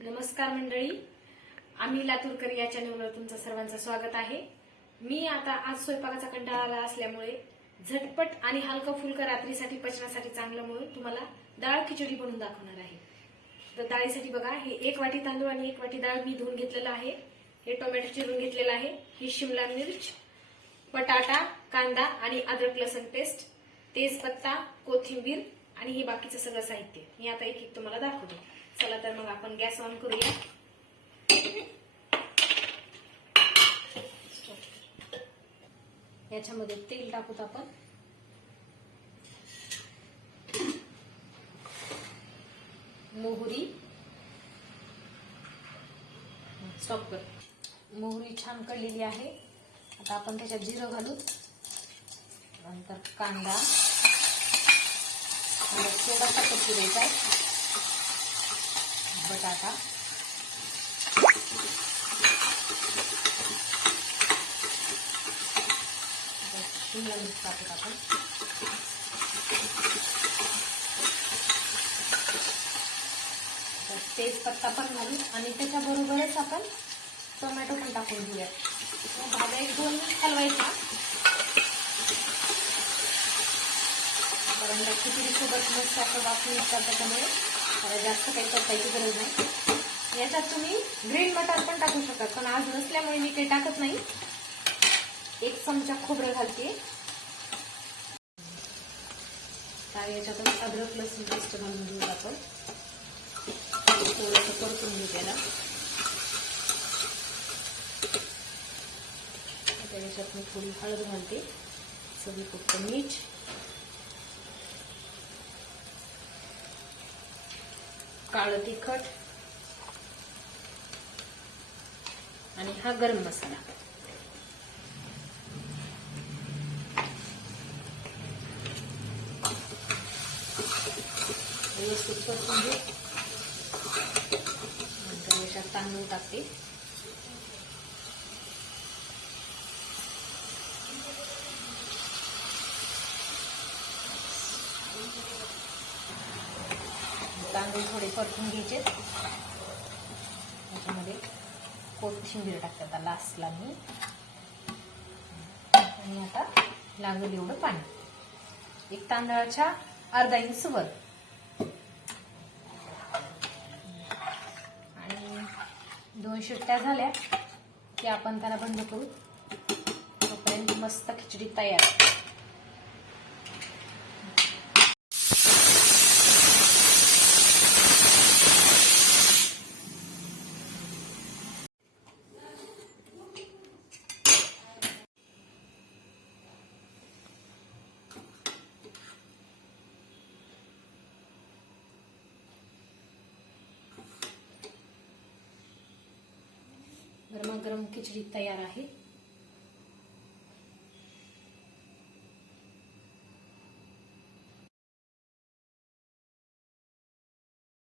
नमस्कार मंडळी, आम्ही लातूरकर या चॅनलवर तुमचं सर्वांचं स्वागत आहे। मी आता आज स्वयंपाकाचा कंटाळा आला असल्यामुळे झटपट आणि हलकं फुलकं रात्रीसाठी पचनासाठी चांगलं म्हणून तुम्हाला डाळ खिचडी बनवून दाखवणार आहे। तर डाळीसाठी बघा, हे 1 वाटी तांदूळ आणि 1 वाटी डाळ मी धुवून घेतलेलं आहे। हे टोमॅटो चिरून घेतलेलं आहे। ही शिमला मिर्च, बटाटा, कांदा आणि अद्रक लसूण पेस्ट, तेजपत्ता, कोथिंबीर आणि हे बाकीचं सगळं साहित्य मी आता एक एक तुम्हाला दाखवते। चला तर मग आपण गॅस ऑन करूया। याच्यामध्ये तेल टाकूत आपण। मोहरी, स्टॉप कर। मोहरी छान कळलेली आहे। आता आपण त्याच्यात जिरं घालू, नंतर कांदा थोडासा कच्ची द्यायचा, बटाटा, शिमला मिर्च टाकूत आपण। तेजपत्ता पण घालू आणि त्याच्याबरोबरच आपण टोमॅटो पण टाकून घेऊया। भाज्या 1-2 मिनिट हलवायचा, कारण खिचडी सोबत मस्त असं वाफून निघतात, त्याच्यामुळे जास्त काही करतायची गरज नाही। याच्यात तुम्ही ग्रीन मटार पण टाकू शकता, पण आज नसल्यामुळे मी काही टाकत नाही। 1 चमचा खोबरं घालते। याच्यातच अद्रक लसूण पेस्ट घालून घेऊ आपण। थोडंसं परतून घेऊ त्याला। याच्यात मी थोडी हळद घालते, चवीपुरतं मीठ, काळं तिखट आणि हा गरम मसाला। व्यवस्थित परतून घेऊ। नंतर याच्यात तांदूळ टाकते। तांदूळ थोडे परतून घ्यायचे। याच्यामध्ये कोथिंबीर टाकते आता लास्टला मी, आणि आता लागेल एवढं पाणी, 1 तांदळाच्या अर्धा इंच वर। आणि 2 शिट्ट्या झाल्या की आपण त्याला बंद करू। तोपर्यंत मस्त खिचडी तयार। गरमागरम खिचडी तयार आहे।